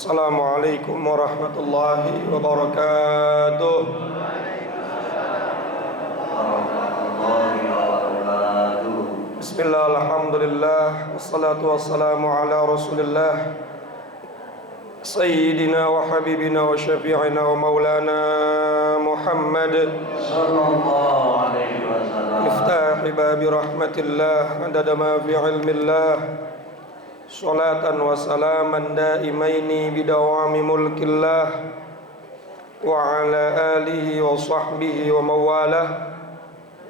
Assalamualaikum warahmatullahi wabarakatuh. Bismillah, alhamdulillah, wassalatu wassalamu ala rasulillah Sayyidina wa habibina wa syafi'ina wa maulana Muhammad sallallahu alaihi wasallam. Miftahi babi rahmatillah adada ma fi ilmillah. Salatan wa salaman daimaini bidawami mulkillah wa ala alihi wa sahbihi wa mawalah.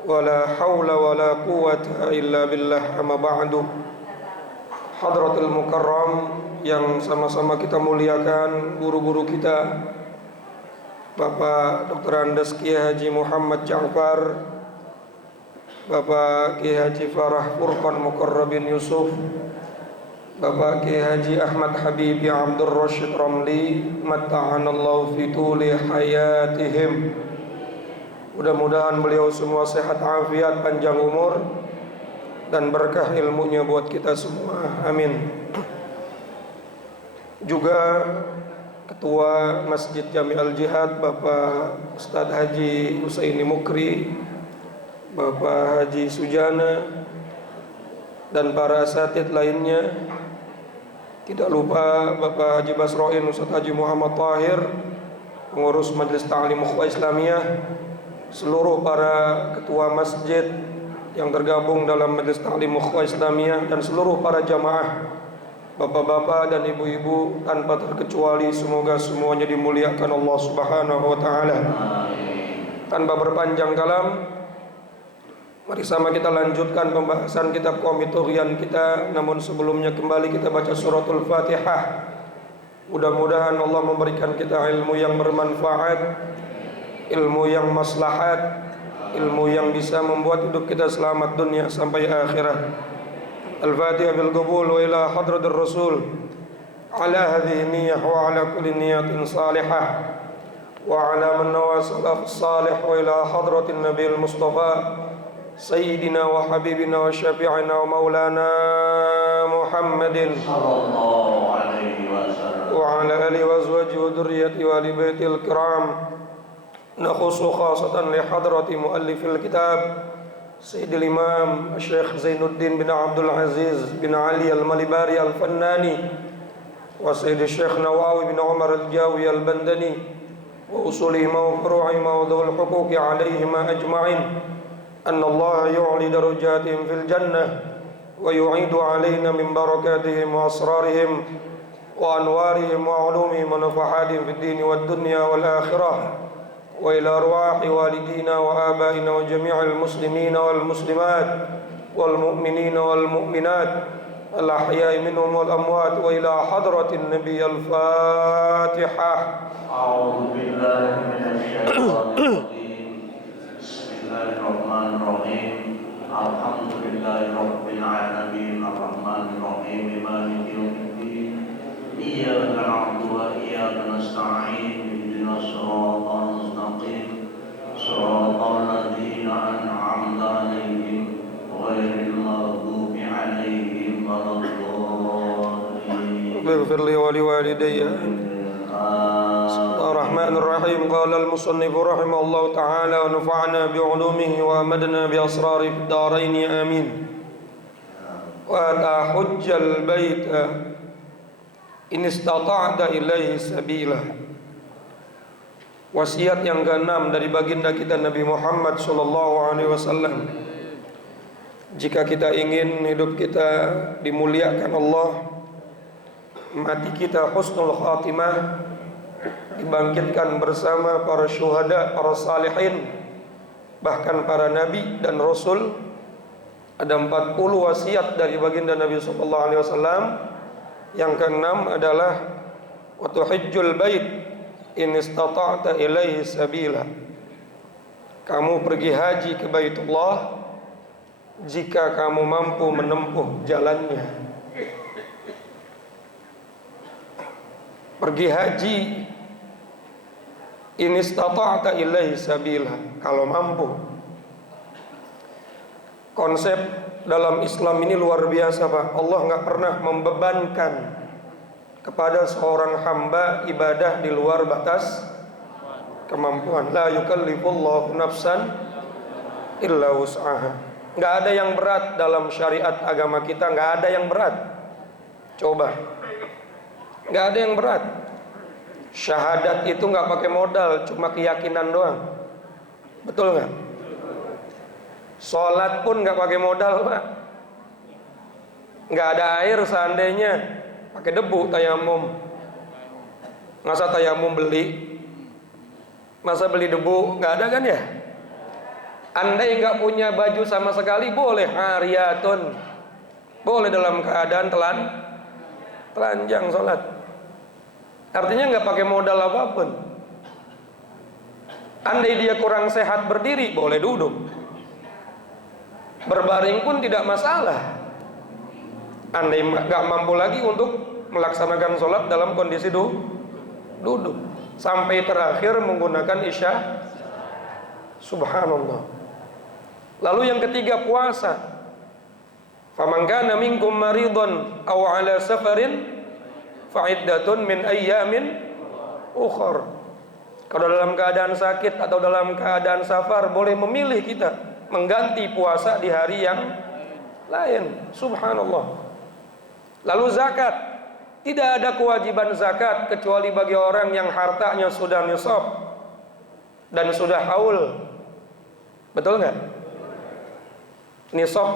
Wala hawla wala quwwata illa billah, amma ba'du. Hadratul mukarram yang sama-sama kita muliakan, guru-guru kita, Bapak Dr. Andes Kiai Haji Muhammad Ja'far, Bapak Kiai Haji Farah Furqan Muqarrabin Yusuf, Bapak Kiai Haji Ahmad Habibi Abdul Rashid Ramli, matta'anallahu fi tuli hayatihim. Mudah-mudahan beliau semua sehat afiat, panjang umur, dan berkah ilmunya buat kita semua, amin. Juga Ketua Masjid Jami Al-Jihad Bapak Ustadz Haji Husaini Mukri, Bapak Haji Sujana, dan para asatidz lainnya. Tidak lupa Bapak Haji Basroin, Ustadz Haji Muhammad Tahir, pengurus Majelis Ta'lim Ukhuwah Islamiyah, seluruh para ketua masjid yang tergabung dalam Majelis Ta'lim Ukhuwah Islamiyah, dan seluruh para jamaah, bapak-bapak dan ibu-ibu tanpa terkecuali, semoga semuanya dimuliakan Allah Subhanahu wa taala. Tanpa berpanjang kalam, mari sama kita lanjutkan pembahasan kitab Qomiturian kita. Namun sebelumnya kembali kita baca suratul Fatihah. Mudah-mudahan Allah memberikan kita ilmu yang bermanfaat, ilmu yang maslahat, ilmu yang bisa membuat hidup kita selamat dunia sampai akhirat. Al-Fatihah bil qabul wa ila hadratir Rasul ala hadhihi niyyah wa ala kulli niyatin salihah wa ala man nawa salaf salih wa ila hadratin nabiyil mustafa sayyidina wa habibina wa syafi'ina wa maulana Muhammadin sallallahu alaihi wasallam wa ala alihi wa azwajihi wa dhurriyyatihi wa ali baitil kiram. Nakhusu khasatan li hadrati muallifil kitab Sayyidil Imam Syekh Zainuddin bin Abdul Aziz bin Ali Al-Malibari Al-Fannani, wa Sayyid Syekh Nawawi bin Umar Al-Jawi Al-Bandani, wa usulihima wa furu'ihima wa dhul huquqi alaihima ajma'in, anna Allah yu'li darajatihim fil jannah wa yu'idu alaina min barakatihim wa asrarihim wa anwarihim wa ulumihim wa nafahatihim fid dini wad dunya wal akhirah. وإلى أرواح والدينا وآبائنا وجميع المسلمين والمسلمات والمؤمنين والمؤمنات الأحياء منهم والأموات وإلى حضرة النبي. الفاتحة. أعوذ بالله من الشيطان الرجيم. بسم الله الرحمن الرحيم. الحمد لله رب العالمين الرحمن الرحيم مالك يوم الدين. إياك نعبد وإياك نستعين. اهدنا الصراط المستقيم صراط الذين أنعمت عليهم غير المغضوب عليهم ولا الضالين. اغفر لي ولوالدي. الرحمن الرحيم. قال المصنف رحمه الله تعالى ونفعنا بعلومه وأمدنا بأسراره في الدارين آمين. وأتى حج البيت إن استطعت إليه سبيلا. Wasiat yang keenam dari baginda kita Nabi Muhammad sallallahu alaihi wasallam. Jika kita ingin hidup kita dimuliakan Allah, mati kita husnul khatimah, dibangkitkan bersama para syuhada, para salihin, bahkan para nabi dan rasul, ada 40 wasiat dari baginda Nabi sallallahu alaihi wasallam. Yang keenam adalah wa tuhijjul bait in istata'ta ilaihi sabila. Kamu pergi haji ke Baitullah jika kamu mampu menempuh jalannya. Pergi haji in istata'ta ilaihi sabila, kalau mampu. Konsep dalam Islam ini luar biasa, Pak. Allah nggak pernah membebankan kepada seorang hamba ibadah di luar batas kemampuan. La yukallifullahu nafsan illa wus'aha. Nggak ada yang berat dalam syariat agama kita, nggak ada yang berat. Coba, nggak ada yang berat. Syahadat itu nggak pakai modal, cuma keyakinan doang. Betul nggak? Sholat pun nggak pakai modal, Pak. Nggak ada air seandainya, pakai debu tayamum. Masa tayamum beli? Masa beli debu? Nggak ada kan ya? Andai nggak punya baju sama sekali boleh hariyatun, boleh dalam keadaan telanjang sholat. Artinya nggak pakai modal apapun. Andai dia kurang sehat berdiri, boleh duduk. Berbaring pun tidak masalah. Andai nggak mampu lagi untuk melaksanakan sholat dalam kondisi duduk, sampai terakhir menggunakan isya. Subhanallah. Lalu yang ketiga, puasa. Faman kana minkum maridun aw ala safarin fa'iddatun min ayyamin ukhar. Kalau dalam keadaan sakit atau dalam keadaan safar, boleh memilih kita mengganti puasa di hari yang lain. Subhanallah. Lalu zakat. Tidak ada kewajiban zakat kecuali bagi orang yang hartanya sudah nisab dan sudah haul. Betul nggak? Nisab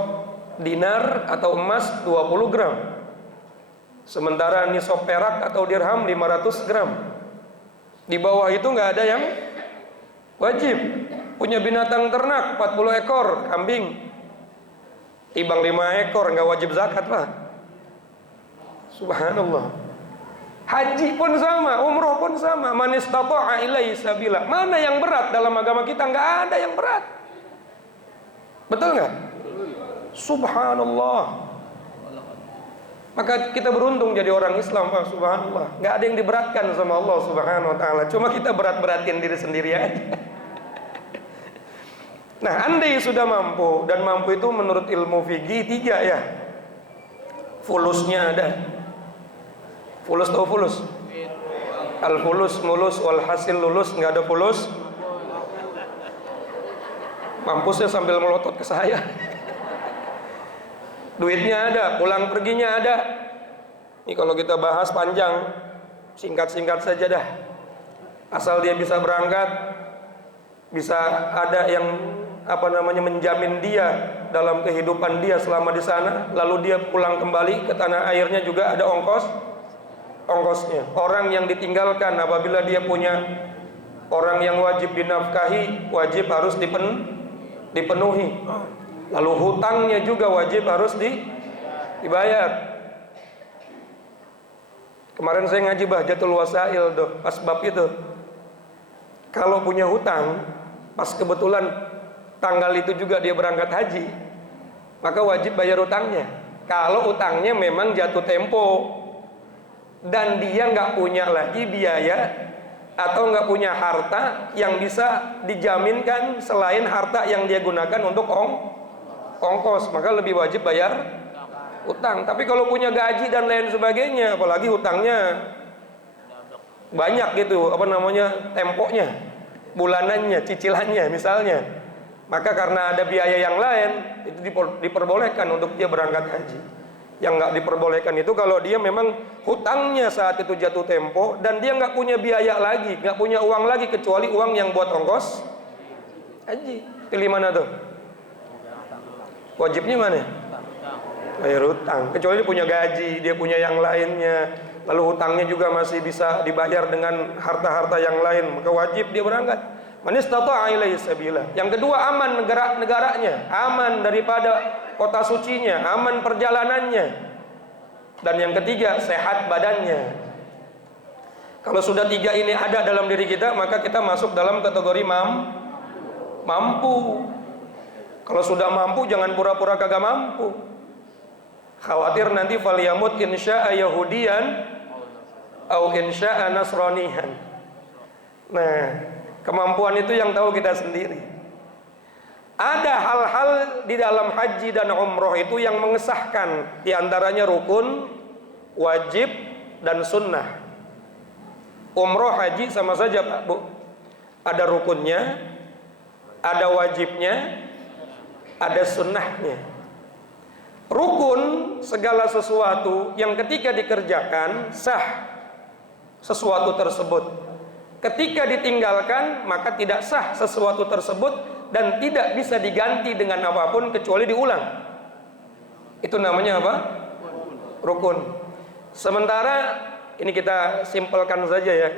dinar atau emas 20 gram. Sementara nisab perak atau dirham 500 gram. Di bawah itu nggak ada yang wajib. Punya binatang ternak 40 ekor kambing, timbang 5 ekor nggak wajib zakat, Pak. Subhanallah. Haji pun sama, umroh pun sama. Man istata'a ilaihi sabila. Mana yang berat dalam agama kita? Nggak ada yang berat. Betul nggak? Subhanallah. Maka kita beruntung jadi orang Islam, Pak. Subhanallah. Nggak ada yang diberatkan sama Allah Subhanahu wa ta'ala. Cuma kita berat-beratin diri sendiri aja. Nah, andai sudah mampu, dan mampu itu menurut ilmu fikih 3 ya. Fulusnya ada. Fulus tahu fulus? Al-fulus, mulus, wal hasil lulus. Nggak ada fulus. Mampusnya sambil melotot ke saya. Duitnya ada, pulang perginya ada. Ini kalau kita bahas panjang, singkat-singkat saja dah. Asal dia bisa berangkat, bisa ada yang menjamin dia dalam kehidupan dia selama di sana, lalu dia pulang kembali ke tanah airnya juga ada ongkosnya. Orang yang ditinggalkan apabila dia punya orang yang wajib dinafkahi, wajib harus dipenuhi. Lalu hutangnya juga wajib harus dibayar. Kemarin saya ngaji Bahjatul Wasail pas bab itu. Kalau punya hutang, pas kebetulan tanggal itu juga dia berangkat haji, maka wajib bayar hutangnya. Kalau hutangnya memang jatuh tempo dan dia nggak punya lagi biaya atau nggak punya harta yang bisa dijaminkan selain harta yang dia gunakan untuk ongkos, maka lebih wajib bayar hutang. Tapi kalau punya gaji dan lain sebagainya, apalagi hutangnya banyak gitu, temponya, bulanannya, cicilannya misalnya, maka karena ada biaya yang lain itu diperbolehkan untuk dia berangkat haji. Yang nggak diperbolehkan itu kalau dia memang hutangnya saat itu jatuh tempo dan dia nggak punya biaya lagi, nggak punya uang lagi kecuali uang yang buat ongkos haji. Pilih mana tuh? Wajibnya mana? Bayar hutang. Kecuali dia punya gaji, dia punya yang lainnya, lalu hutangnya juga masih bisa dibayar dengan harta-harta yang lain, maka wajib dia berangkat. Man istata'a ilaihi sabila. Yang kedua, aman negaranya, aman daripada kota sucinya, aman perjalanannya. Dan yang ketiga, sehat badannya. Kalau sudah 3 ini ada dalam diri kita, maka kita masuk dalam kategori mampu. Kalau sudah mampu, jangan pura-pura kagak mampu. Khawatir nanti falyamut insya'a yahudiyan au insya'a nasranihan. Nah, kemampuan itu yang tahu kita sendiri. Ada hal-hal di dalam haji dan umroh itu yang mengesahkan, di antaranya rukun, wajib, dan sunnah. Umroh haji sama saja Pak Bu, ada rukunnya, ada wajibnya, ada sunnahnya. Rukun segala sesuatu yang ketika dikerjakan sah sesuatu tersebut. Ketika ditinggalkan maka tidak sah sesuatu tersebut dan tidak bisa diganti dengan apapun kecuali diulang. Itu namanya apa? Rukun. Sementara ini kita simpelkan saja ya,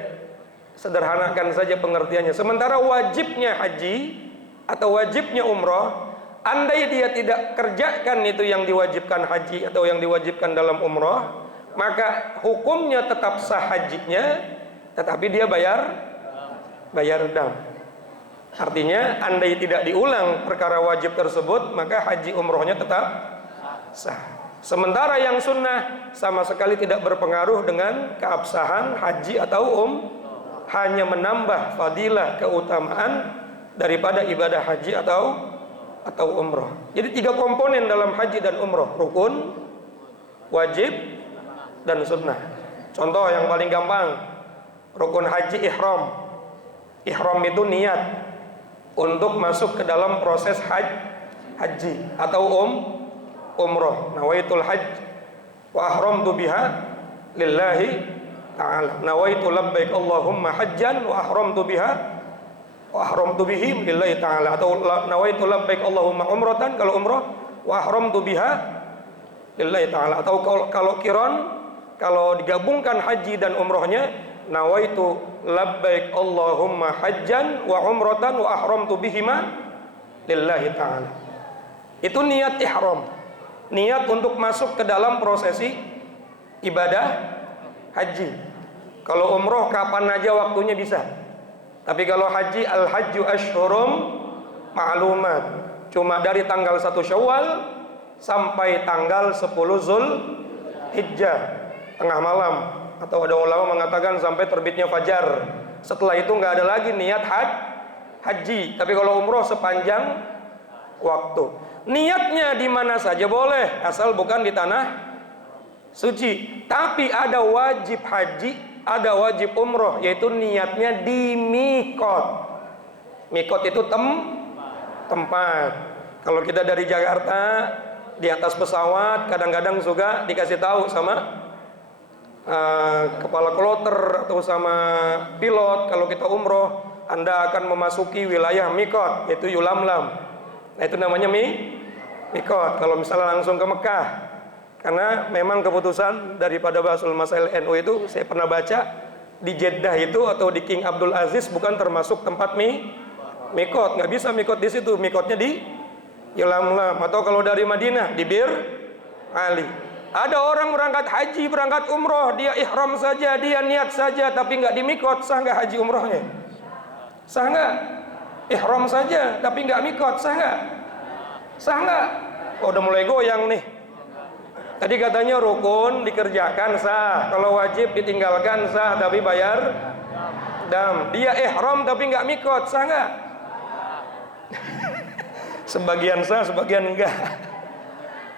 sederhanakan saja pengertiannya. Sementara wajibnya haji atau wajibnya umroh, andai dia tidak kerjakan itu yang diwajibkan haji atau yang diwajibkan dalam umroh, maka hukumnya tetap sah hajinya, tetapi dia bayar dam. Artinya andai tidak diulang perkara wajib tersebut, maka haji umrohnya tetap sah. Sementara yang sunnah sama sekali tidak berpengaruh dengan keabsahan haji atau hanya menambah fadilah keutamaan daripada ibadah haji atau umroh. Jadi 3 komponen dalam haji dan umroh: rukun, wajib, dan sunnah. Contoh yang paling gampang, rukun haji ihram. Ihram itu niat untuk masuk ke dalam proses haji atau umroh. Nawaitul hajj wa ahramtu biha lillahi ta'ala. Nawaitu labbaik Allahumma hajjan wa ahramtu bihi lillahi ta'ala. Atau nawaitu labbaik Allahumma umratan kalau umroh, wa ahramtu biha lillahi ta'ala. Atau kalau qiran, kalau digabungkan haji dan umrohnya, nawaitu labbaik Allahumma hajjan wa umratan wa ahramtu bihima lillahi ta'ala. Itu niat ihram. Niat untuk masuk ke dalam prosesi ibadah haji. Kalau umroh kapan aja waktunya bisa. Tapi kalau haji, al-hajju ashhurum ma'lumat. Cuma dari tanggal 1 Syawal sampai tanggal 10 Zulhijjah, tengah malam. Atau ada ulama mengatakan sampai terbitnya fajar. Setelah itu nggak ada lagi niat haji. Tapi kalau umroh sepanjang waktu. Niatnya di mana saja boleh, asal bukan di tanah suci. Tapi ada wajib haji, ada wajib umroh, yaitu niatnya di mikot. Mikot itu tempat. Kalau kita dari Jakarta di atas pesawat, kadang-kadang juga dikasih tahu sama kepala kloter atau sama pilot, kalau kita umroh, Anda akan memasuki wilayah mikot, yaitu Yulamlam. Nah itu namanya mikot. Kalau misalnya langsung ke Mekah, karena memang keputusan daripada Bahasul Masail NU itu saya pernah baca, di Jeddah itu atau di King Abdul Aziz bukan termasuk tempat mikot. Nggak bisa mikot di situ, mikotnya di Yulamlam. Atau kalau dari Madinah di Bir Ali. Ada orang berangkat haji, berangkat umroh, dia ihram saja, dia niat saja, tapi nggak di mikot, sah nggak haji umrohnya? Sah nggak? Ihram saja tapi nggak mikot, sah nggak? Sah nggak? Oh, udah mulai goyang nih. Tadi katanya rukun dikerjakan sah, kalau wajib ditinggalkan sah tapi bayar dam. Dia ihram tapi nggak mikot, sah nggak? Sebagian sah, sebagian enggak.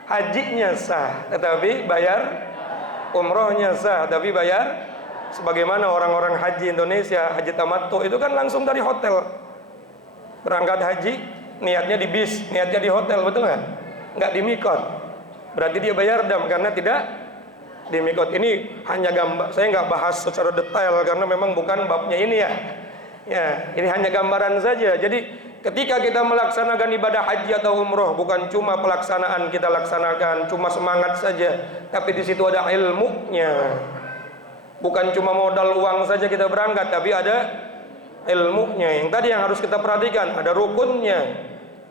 Hajinya sah tetapi bayar, umrohnya sah tapi bayar. Sebagaimana orang-orang haji Indonesia, haji tamattu itu kan langsung dari hotel. Berangkat haji, niatnya di bis, niatnya di hotel, betul nggak? Nggak di mikot. Berarti dia bayar dam karena tidak di mikot. Ini hanya gambar, saya nggak bahas secara detail karena memang bukan babnya ini ya. Ya, ini hanya gambaran saja. Jadi ketika kita melaksanakan ibadah haji atau umroh, bukan cuma pelaksanaan kita laksanakan, cuma semangat saja, tapi di situ ada ilmunya. Bukan cuma modal uang saja kita berangkat, tapi ada ilmunya. Yang tadi yang harus kita perhatikan, ada rukunnya,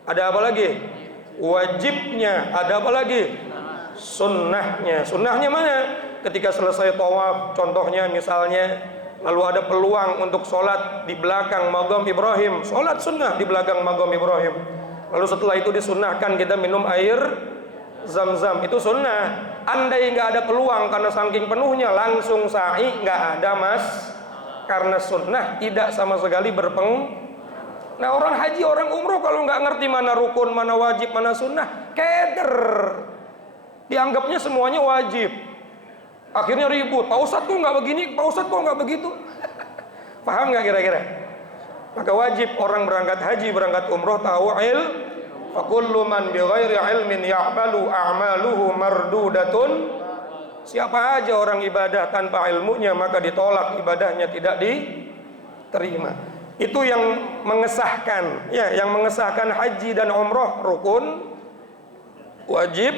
ada apa lagi? Wajibnya, ada apa lagi? Sunnahnya. Sunnahnya mana? Ketika selesai tawaf, contohnya misalnya, lalu ada peluang untuk sholat di belakang maqam Ibrahim, sholat sunnah di belakang maqam Ibrahim. Lalu setelah itu disunnahkan kita minum air Zam-Zam, itu sunnah. Andai nggak ada peluang karena saking penuhnya langsung sa'i, nggak ada mas, karena sunnah tidak sama sekali Nah orang haji, orang umroh kalau nggak ngerti mana rukun, mana wajib, mana sunnah, keder. Dianggapnya semuanya wajib. Akhirnya ribut, Pak Ustadz kok nggak begini, Pak Ustadz kok nggak begitu. Paham nggak kira-kira? Maka wajib orang berangkat haji, berangkat umroh tahu fa kullu man bi ghairi ilmin ya'malu a'maluhu mardudatun. Siapa aja orang ibadah tanpa ilmunya maka ditolak ibadahnya, tidak diterima. Itu yang mengesahkan, ya, yang mengesahkan haji dan umroh rukun, wajib,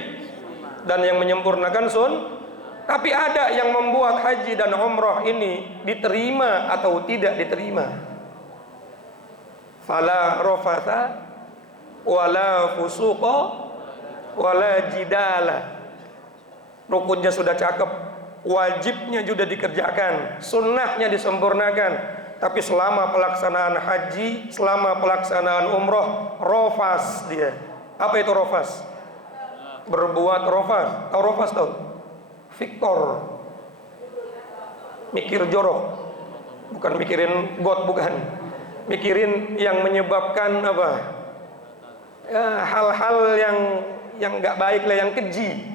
dan yang menyempurnakan Tapi ada yang membuat haji dan umroh ini diterima atau tidak diterima. Fala rafatha wala fusuqa wala jidala. Rukunnya sudah cakep, wajibnya juga dikerjakan, sunnahnya disempurnakan. Tapi selama pelaksanaan haji, selama pelaksanaan umroh, rofas dia. Apa itu rofas? Berbuat rofas. Tahu rofas tahu? Victor, mikir jorok, bukan mikirin got, bukan, mikirin yang menyebabkan apa? Ya, hal-hal yang nggak baik lah, yang keji,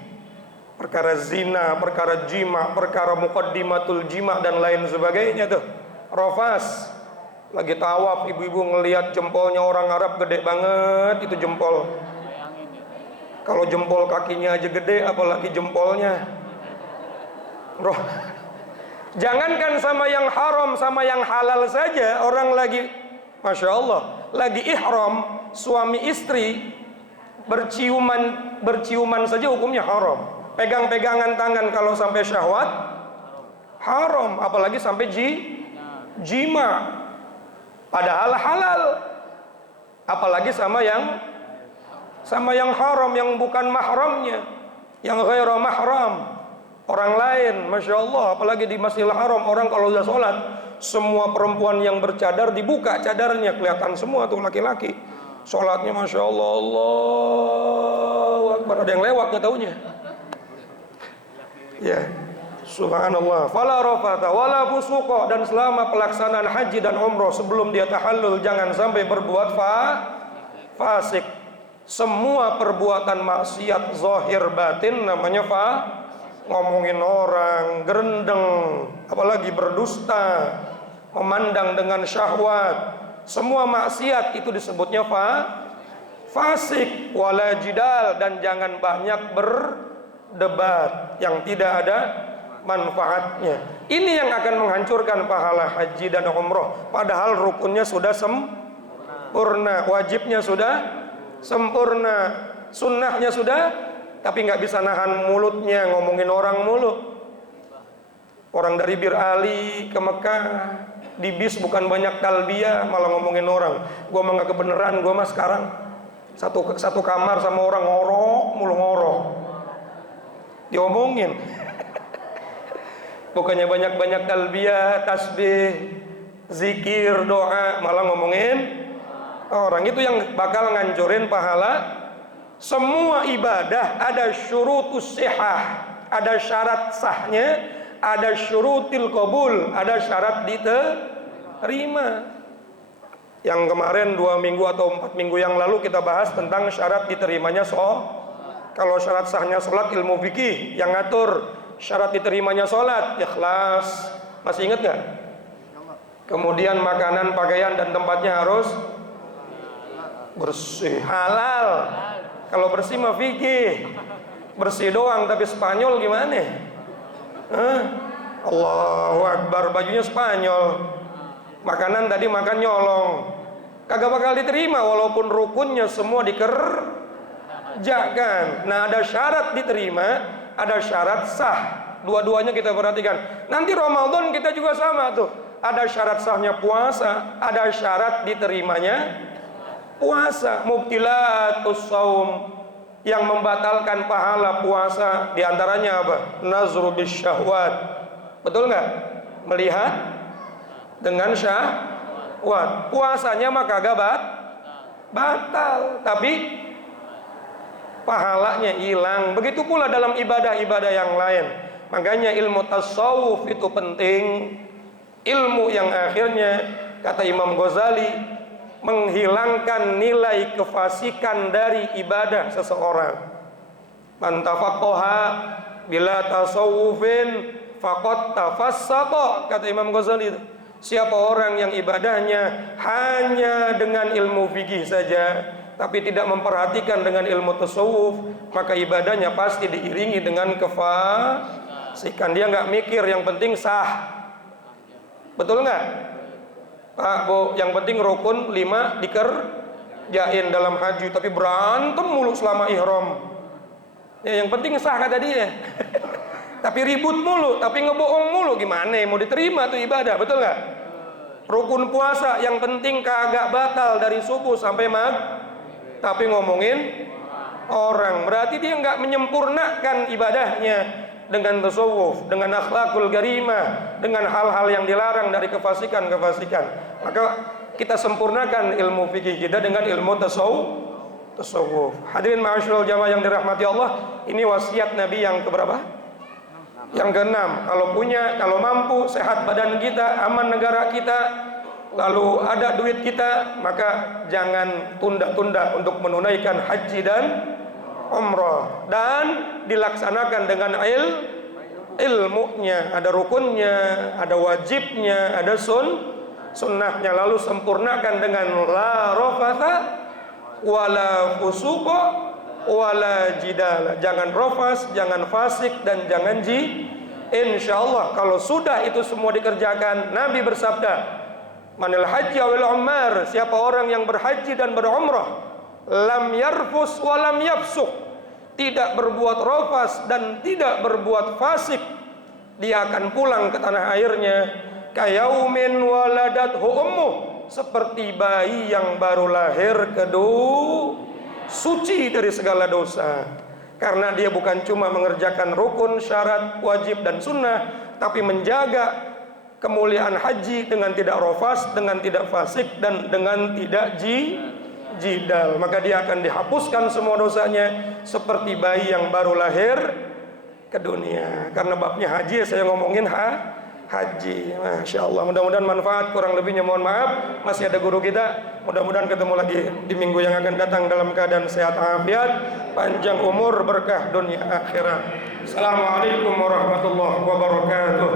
perkara zina, perkara jima, perkara muqaddimatul jima dan lain sebagainya tuh. Rofas, lagi tawaf, ibu-ibu ngelihat jempolnya orang Arab gede banget itu jempol. Kalau jempol kakinya aja gede, apalagi jempolnya. Roh, jangankan sama yang haram, sama yang halal saja orang lagi, masya Allah, lagi ihram, suami istri berciuman saja hukumnya haram. Pegang-pegangan tangan kalau sampai syahwat haram, apalagi sampai jima, padahal halal. Apalagi sama yang haram, yang bukan mahramnya, yang ghairu mahram, orang lain. Masya Allah, apalagi di Masjidil Haram, orang kalau udah sholat, semua perempuan yang bercadar dibuka cadarnya, kelihatan semua tuh laki-laki. Sholatnya Masya Allah, Allahu Akbar. Ada yang lewat nggak taunya. Ya, subhanallah. Fala rafata wala fusuqa. Dan selama pelaksanaan haji dan umroh, sebelum dia tahallul, jangan sampai berbuat fasik. Semua perbuatan maksiat zahir batin namanya ngomongin orang, gerendeng, apalagi berdusta, memandang dengan syahwat, semua maksiat itu disebutnya fasik. Wala jidal, dan jangan banyak berdebat yang tidak ada manfaatnya. Ini yang akan menghancurkan pahala haji dan umroh. Padahal rukunnya sudah sempurna, wajibnya sudah sempurna, sunnahnya sudah, tapi nggak bisa nahan mulutnya ngomongin orang mulu. Orang dari Bir Ali ke Mekah di bis bukan banyak talbiyah, malah ngomongin orang. Gua mah nggak kebenaran, gua mah sekarang satu kamar sama orang ngorok, diomongin. Bukannya banyak-banyak talbiyah, tasbih, zikir, doa, malah ngomongin orang. Itu yang bakal ngancurin pahala. Semua ibadah ada syurutus sihah, ada syarat sahnya, ada syurutil qabul, ada syarat diterima. Yang kemarin 2 minggu atau 4 minggu yang lalu kita bahas tentang syarat diterimanya Kalau syarat sahnya sholat, ilmu fikih yang ngatur. Syarat diterimanya sholat, ikhlas. Masih ingat gak? Kemudian makanan, pakaian dan tempatnya harus bersih, halal. Kalau bersih mah fikih, bersih doang tapi Spanyol gimana? Allahu Akbar, bajunya Spanyol, makanan tadi makan nyolong, kagak bakal diterima walaupun rukunnya semua dikerjakan. Nah, ada syarat diterima, ada syarat sah. Dua-duanya kita perhatikan. Nanti Ramadan kita juga sama tuh. Ada syarat sahnya puasa, ada syarat diterimanya puasa. Mubtilatus shaum, yang membatalkan pahala puasa diantaranya apa? Nazru bisyahwat. Betul nggak? Melihat dengan syahwat. Puasanya maka kagak batal, tapi pahalanya hilang. Begitu pula dalam ibadah-ibadah yang lain. Makanya ilmu tasawuf itu penting. Ilmu yang akhirnya, kata Imam Ghazali, menghilangkan nilai kefasikan dari ibadah seseorang. Man tafaqaha bila tasawufin faqad tafassaqa, kata Imam Ghazali itu. Siapa orang yang ibadahnya hanya dengan ilmu fikih saja, tapi tidak memperhatikan dengan ilmu tasawuf, maka ibadahnya pasti diiringi dengan kefasikan. Dia nggak mikir, yang penting sah. Betul nggak? Pak, Bu, yang penting rukun 5 dikerjain dalam haji, tapi berantem mulu selama ihram. Ya, yang penting sah kata dia. Tapi ribut mulu, tapi ngebohong mulu, gimana mau diterima tuh ibadah, betul nggak? Rukun puasa yang penting kagak batal dari subuh sampai tapi ngomongin orang, berarti dia nggak menyempurnakan ibadahnya dengan tasawuf, dengan akhlakul karimah, dengan hal-hal yang dilarang dari kefasikan-kefasikan. Maka kita sempurnakan ilmu fikih kita dengan ilmu tasawuf. Hadirin ma'asyiral jamaah yang dirahmati Allah, ini wasiat Nabi yang keberapa? Yang keenam. Kalau mampu, sehat badan kita, aman negara kita, lalu ada duit kita, maka jangan tunda-tunda untuk menunaikan haji dan umrah, dan dilaksanakan dengan ilmunya, ada rukunnya, ada wajibnya, ada sunnahnya, lalu sempurnakan dengan la rafatha wala fusuqa wala jidala. Jangan rafas, jangan fasik, dan jangan insyaallah kalau sudah itu semua dikerjakan, Nabi bersabda, manil haji wal umar, siapa orang yang berhaji dan berumrah, lam yarfus wa lam yafsuq, tidak berbuat rafas dan tidak berbuat fasik, dia akan pulang ke tanah airnya kayaumin waladathu ummuh, seperti bayi yang baru lahir suci dari segala dosa. Karena dia bukan cuma mengerjakan rukun, syarat, wajib dan sunnah, tapi menjaga kemuliaan haji dengan tidak rafas, dengan tidak fasik, dan dengan tidak jidal. Maka dia akan dihapuskan semua dosanya seperti bayi yang baru lahir ke dunia. Karena babnya haji, saya ngomongin haji. Masya Allah, mudah-mudahan manfaat. Kurang lebihnya mohon maaf. Masih ada guru kita. Mudah-mudahan ketemu lagi di minggu yang akan datang dalam keadaan sehat afiat, panjang umur, berkah dunia akhirat. Assalamualaikum warahmatullahi wabarakatuh.